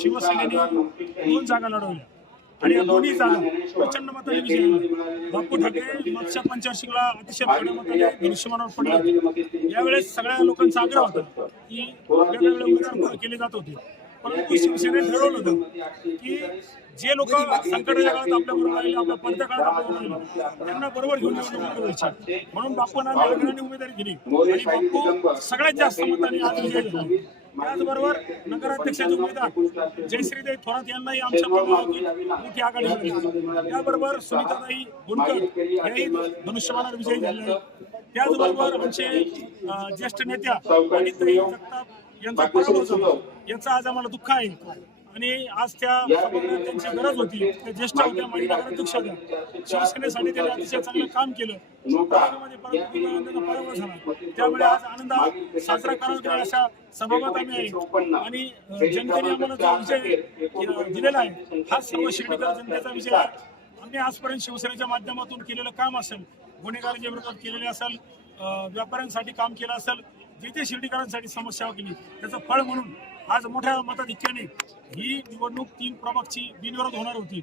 शिवसेनेने दोन जागा लढवल्या. आणि या दोन्ही जागा प्रचंड मताने विजय बापू ठाकरे मागच्या पंचवार्षिकला अतिशय थोड्या मताने दृश्यमानावर पडले. होते. यावेळेस सगळ्या लोकांचा आग्रह होता की वेगवेगळे उमेदवार केले जात होते. परंतु शिवसेनेने ठरवलं होतं की जे लोक संकटाच्या काळात आपल्या बरोबर आले आपल्या पडत्या काळात आपल्या बरोबर त्यांना बरोबर घेऊन निवडणूक म्हणून बापूंना नागरिकांनी उमेदवारी दिली. आणि बापू सगळ्यात जास्त मतांनी आज विजय झाला. त्याचबरोबर नगराध्यक्षाचे उमेदवार जयश्रीदेवी थोरात यांनाही आमच्या प्रभागातून मोठी आघाडी मिळाली त्याबरोबर सुनीताताई गुणकर याही धनुष्यबाणावर विजयी झाले. त्याचबरोबर आमचे ज्येष्ठ नेत्या अनिताई जगताप यांचा पराभव झाला. याचं आज आम्हाला दुःख आहे. आणि आज त्या त्यांची गरज होती. त्या ज्येष्ठ होत्या महिला अध्यक्ष होत्या शिवसेनेसाठी त्यांनी अतिशय चांगलं काम केलं. पराभव झाला. त्यामुळे आज आनंद साजरा करावा अशा सभागत आम्ही आहे. आणि जनतेने आम्हाला जो विजय दिलेला आहे हा सर्व शिर्डीकर जनतेचा विजय आहे. आम्ही आजपर्यंत शिवसेनेच्या माध्यमातून केलेलं काम असेल गुन्हेगारीच्या विरोधात केलेले असेल व्यापाऱ्यांसाठी काम केलं असेल जिथे शिर्डीकरांसाठी समस्या केली त्याचं फळ म्हणून आज मोठ्या मताधिक्याने ही निवडणूक तीन प्रभागची बिनविरोध होणार होती.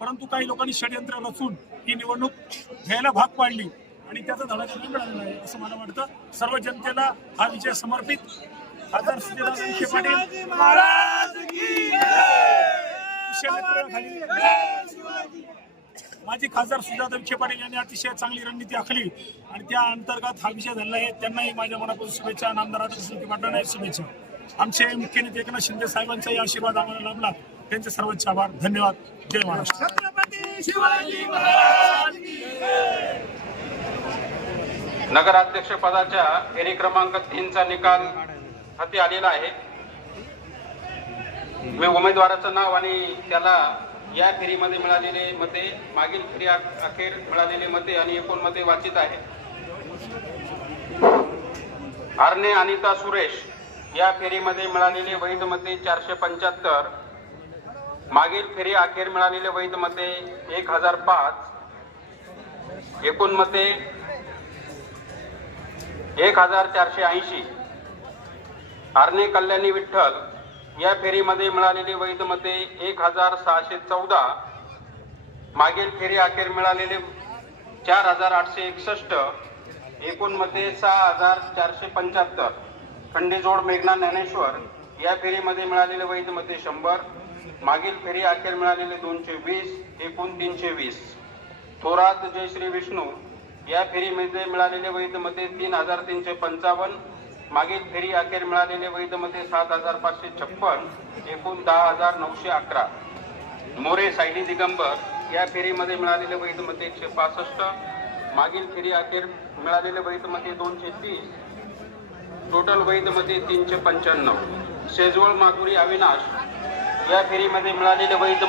परंतु काही लोकांनी षडयंत्र रचून ही निवडणूक घ्यायला भाग पाडली आणि त्याचा धडा त्यांना मिळालेला आहे असं मला वाटतं. सर्व जनतेला हा विजय समर्पित. खासदार विखे पाटील. माजी खासदार सुजाता विखे पाटील यांनी अतिशय चांगली रणनीती आखली आणि त्या अंतर्गत हा विजय झाला आहे. त्यांनाही माझ्या मनापासून शुभेच्छा. नामदार विखे पाटलांनाही शुभेच्छा. आमचे मुख्य नेते एकनाथ शिंदे साहेबांचाही आशीर्वाद आम्हाला लाभला. त्यांचे सर्वोच्च आभार. धन्यवाद. जय महाराष्ट्र. नगराध्यक्ष पदाच्या फेरी क्रमांक तीनचा निकाल हाती आलेला आहे. मी उमेदवाराचं नाव आणि त्याला या फेरीमध्ये मिळालेले मते मागील फेरी अखेर मिळालेले मते आणि एकूण मते वाचित आहे. आरणे अनिता सुरेश या फेरीमध्ये मिळालेले वैध मते चारशे पंच्याहत्तर. मागील फेरी अखेर मिळालेले वैध मते एक हजार पाच. एकूण मते एक हजार चारशे ऐंशी. आरणे कल्याणी विठ्ठल या फेरीमध्ये मिळालेली वैध मते एक हजार सहाशे चौदा. मागील फेरी अखेर मिळालेले चार हजार आठशे एकसष्ट. एकूण मते सहा हजार चारशे पंच्याहत्तर. खंडीजोड मेघना ज्ञानेश्वर या फेरीमध्ये मिळालेले वैध मते शंभर मागील फेरी अखेर मिळालेले दोनशे वीस एकूण तीनशे वीस. थोरात जयश्री विष्णू या फेरीमध्ये मिळालेले वैध मते तीन हजार तीनशे पंचावन्न मागील फेरी अखेर मिळालेले वैध मते सात हजार पाचशे छप्पन एकूण दहा हजार नऊशे अकरा. मोरे सायली दिगंबर या फेरीमध्ये मिळालेले वैधमते एकशे पासष्ट मागील फेरी अखेर मिळालेले वैधमते दोनशे तीस टोटल वैध तीनशे पंच्याण्णव. शेजवळ माधुरी अविनाश या फेरीमध्ये मिळालेले वैध